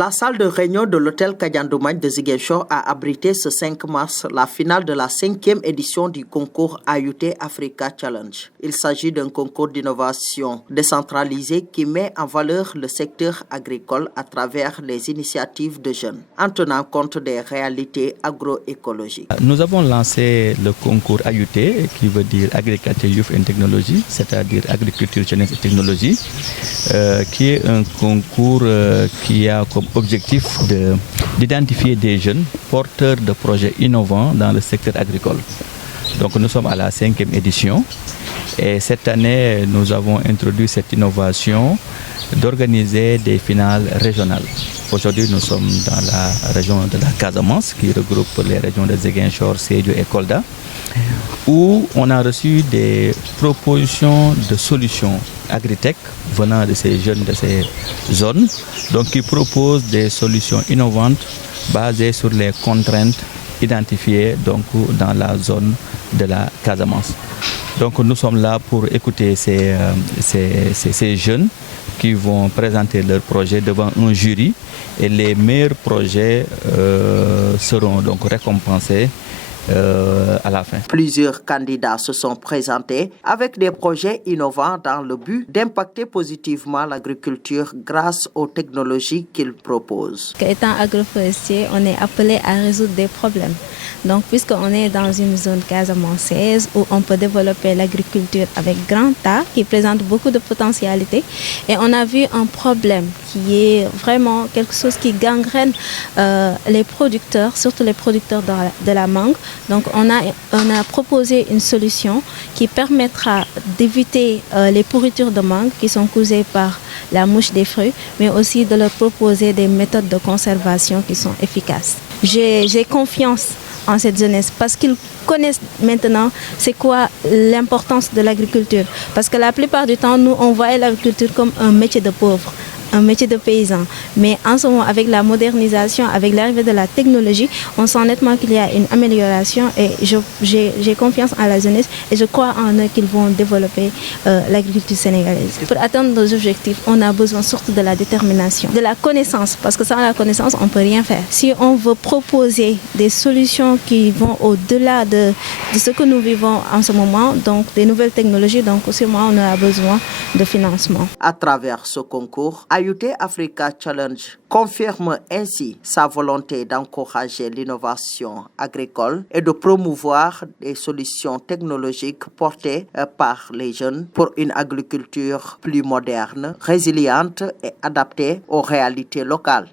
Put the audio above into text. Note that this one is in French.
La salle de réunion de l'hôtel Kadiandoumagne de Ziguinchor a abrité ce 5 mars la finale de la 5e édition du concours AUT Africa Challenge. Il s'agit d'un concours d'innovation décentralisé qui met en valeur le secteur agricole à travers les initiatives de jeunes, en tenant compte des réalités agroécologiques. Nous avons lancé le concours AUT, qui veut dire Agriculture, Youth and Technology, c'est-à-dire Agriculture, Jeunesse et Technologie, qui est un concours qui a comme objectif d'identifier des jeunes porteurs de projets innovants dans le secteur agricole. Donc nous sommes à la 5e édition et cette année nous avons introduit cette innovation d'organiser des finales régionales. Aujourd'hui nous sommes dans la région de la Casamance qui regroupe les régions de Ziguinchor, Sédhiou et Kolda, où on a reçu des propositions de solutions agritech venant de ces jeunes de ces zones, donc qui proposent des solutions innovantes basées sur les contraintes identifiées donc dans la zone de la Casamance. Donc nous sommes là pour écouter ces jeunes qui vont présenter leurs projets devant un jury et les meilleurs projets seront donc récompensés à la fin. Plusieurs candidats se sont présentés avec des projets innovants dans le but d'impacter positivement l'agriculture grâce aux technologies qu'ils proposent. Étant agroforestier, on est appelé à résoudre des problèmes. Donc, puisqu'on est dans une zone casamançaise où on peut développer l'agriculture avec grand A, qui présente beaucoup de potentialités, et on a vu un problème qui est vraiment quelque chose qui gangrène les producteurs, surtout les producteurs de la mangue. Donc, on a proposé une solution qui permettra d'éviter les pourritures de mangue qui sont causées par la mouche des fruits, mais aussi de leur proposer des méthodes de conservation qui sont efficaces. J'ai confiance en cette jeunesse parce qu'ils connaissent maintenant c'est quoi l'importance de l'agriculture. Parce que la plupart du temps, nous, on voit l'agriculture comme un métier de pauvre, un métier de paysan. Mais en ce moment, avec la modernisation, avec l'arrivée de la technologie, on sent nettement qu'il y a une amélioration et j'ai confiance en la jeunesse et je crois en eux qu'ils vont développer l'agriculture sénégalaise. Pour atteindre nos objectifs, on a besoin surtout de la détermination, de la connaissance, parce que sans la connaissance, on ne peut rien faire. Si on veut proposer des solutions qui vont au-delà de ce que nous vivons en ce moment, donc des nouvelles technologies, donc aussi moi, on a besoin de financement. À travers ce concours, AUT Africa Challenge confirme ainsi sa volonté d'encourager l'innovation agricole et de promouvoir des solutions technologiques portées par les jeunes pour une agriculture plus moderne, résiliente et adaptée aux réalités locales.